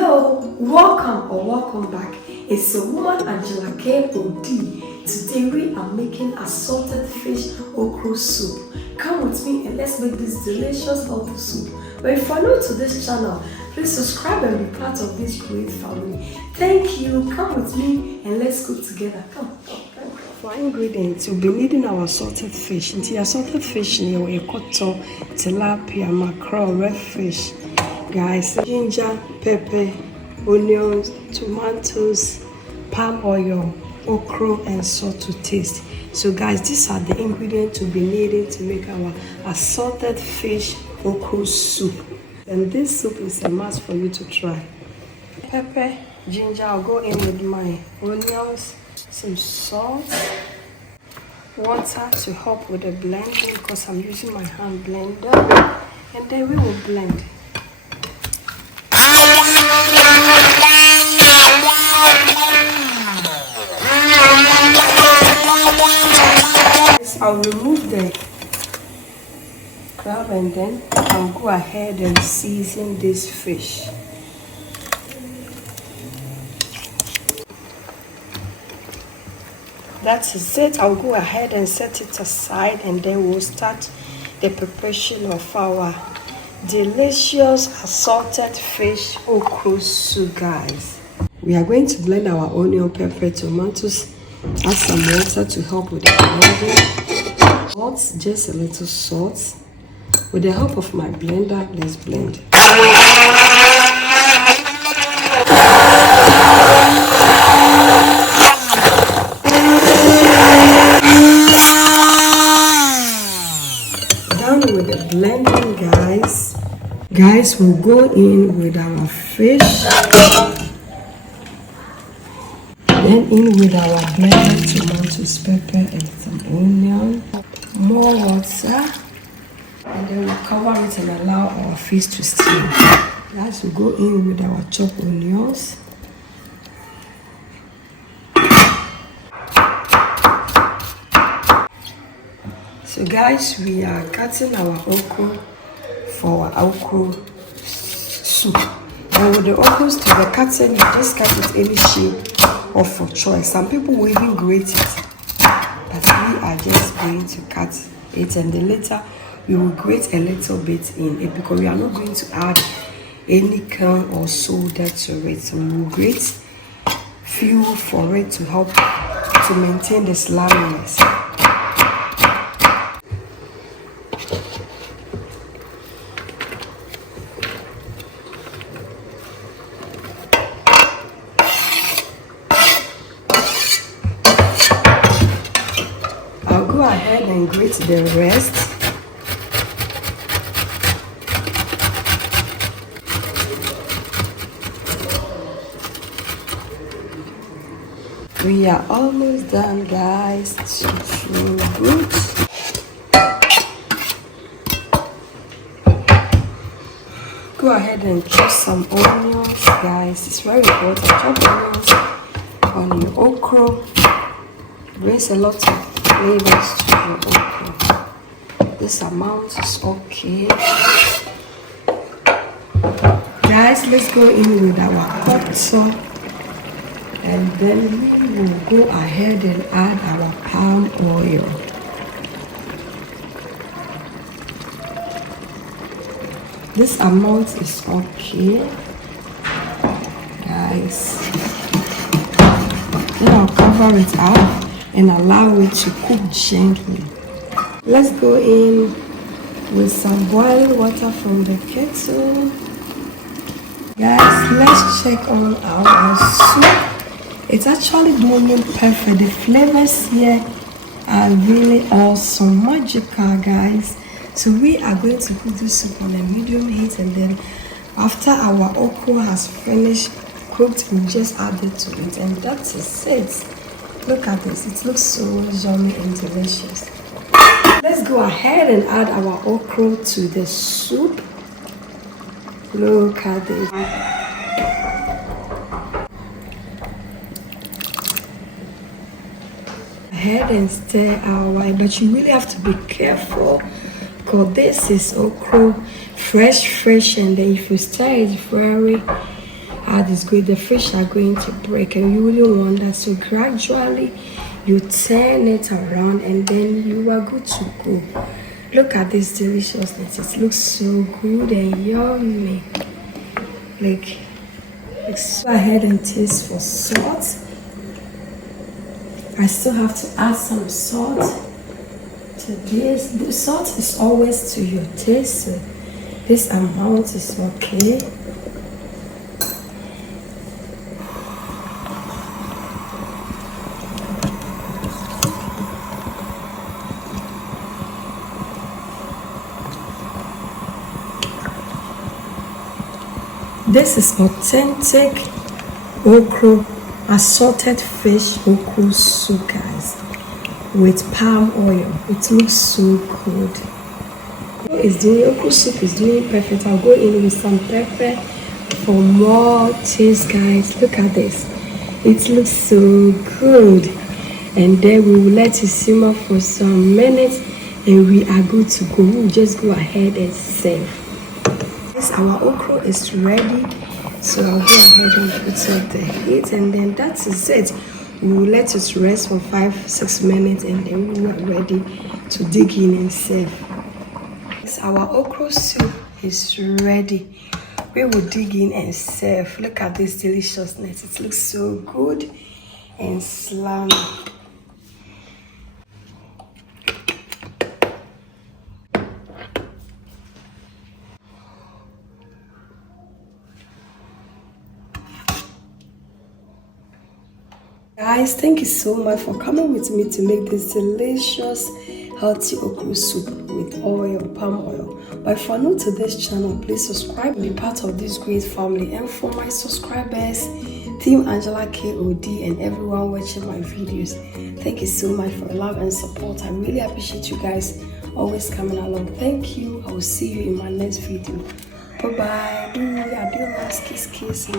Hello, welcome back. It's your woman Angela K.O.D. Today we are making assorted fish okra soup. Come with me and let's make this delicious okra soup. But if you are new to this channel, please subscribe and be part of this great family. Thank you. Come with me and let's cook together. Come. For ingredients, you'll be needing our assorted fish. The assorted fish near Okro, tilapia, mackerel, red fish. Guys, ginger, pepper, onions, tomatoes, palm oil, okra, and salt to taste. So guys, these are the ingredients we'll be needing to make our assorted fish okra soup. And this soup is a must for you to try. Pepper, ginger, I'll go in with my onions, some salt, water to help with the blending because I'm using my hand blender, and then we will blend. I'll remove the crab and then I'll go ahead and season this fish. That is it. I'll go ahead and set it aside and then we'll start the preparation of our delicious assorted fish okra soup, guys. We are going to blend our onion, pepper, tomatoes, add some water to help with the blending. Salt, just a little salt. With the help of my blender, let's blend. Done with the blending, guys. Guys, we'll go in with our fish. Then in with our blended tomatoes, pepper, and some onion. More water. And then we'll cover it and allow our fish to steam. Guys, we'll go in with our chopped onions. So guys, we are cutting our okra for our okra soup. And with the okras to the cutting, you just cut it any shape of your choice. Some people will even grate it, but we are just going to cut it, and then later we will grate a little bit in it because we are not going to add any corn or soda to it. So we will grate few for it to help to maintain the sliminess. Go ahead and grate the rest. We are almost done, guys. So good. Go ahead and chop some onions, guys. It's very important. Chop onions on your okra. Brings a lot of flavors to your okra. This amount is okay. Guys, let's go in with our hot sauce, and then we will go ahead and add our palm oil. This amount is okay, guys. Then I'll cover it up and allow it to cook gently. Let's go in with some boiling water from the kettle. Guys, let's check on our soup. It's actually doing perfect. The flavors here are really awesome, magical, guys. So we are going to put this soup on a medium heat, and then after our okra has finished cooked, we just add it to it, and that is it. Look at this, it looks so yummy and delicious. Let's go ahead and add our okra to the soup. Look at this. Ahead and stir our wine, but you really have to be careful because this is okra, fresh, and then if you stir it very how this going, the fish are going to break, and you really want that. So gradually you turn it around and then you are good to go. Look at this deliciousness. It looks so good and yummy. Like, let's go ahead and taste for salt. I still have to add some salt to this. The salt is always to your taste, so this amount is okay. This is authentic Okro assorted fish okra soup, guys, with palm oil. It looks so good. Okra soup is doing perfect. I'll go in with some pepper for more taste, guys. Look at this. It looks so good. And then we will let it simmer for some minutes and we are good to go. We'll just go ahead and serve. Our okra is ready, so I'll go ahead and put up the heat, and then that is it. We will let it rest for 5-6 minutes and then we are ready to dig in and serve. Our okra soup is ready. We will dig in and serve. Look at this deliciousness. It looks so good and slimy. Guys, thank you so much for coming with me to make this delicious healthy okra soup with oil, palm oil. But if you are new to this channel, please subscribe and be part of this great family. And for my subscribers, Team Angela KOD and everyone watching my videos, thank you so much for your love and support. I really appreciate you guys always coming along. Thank you. I will see you in my next video. Bye bye. Adios. Kiss.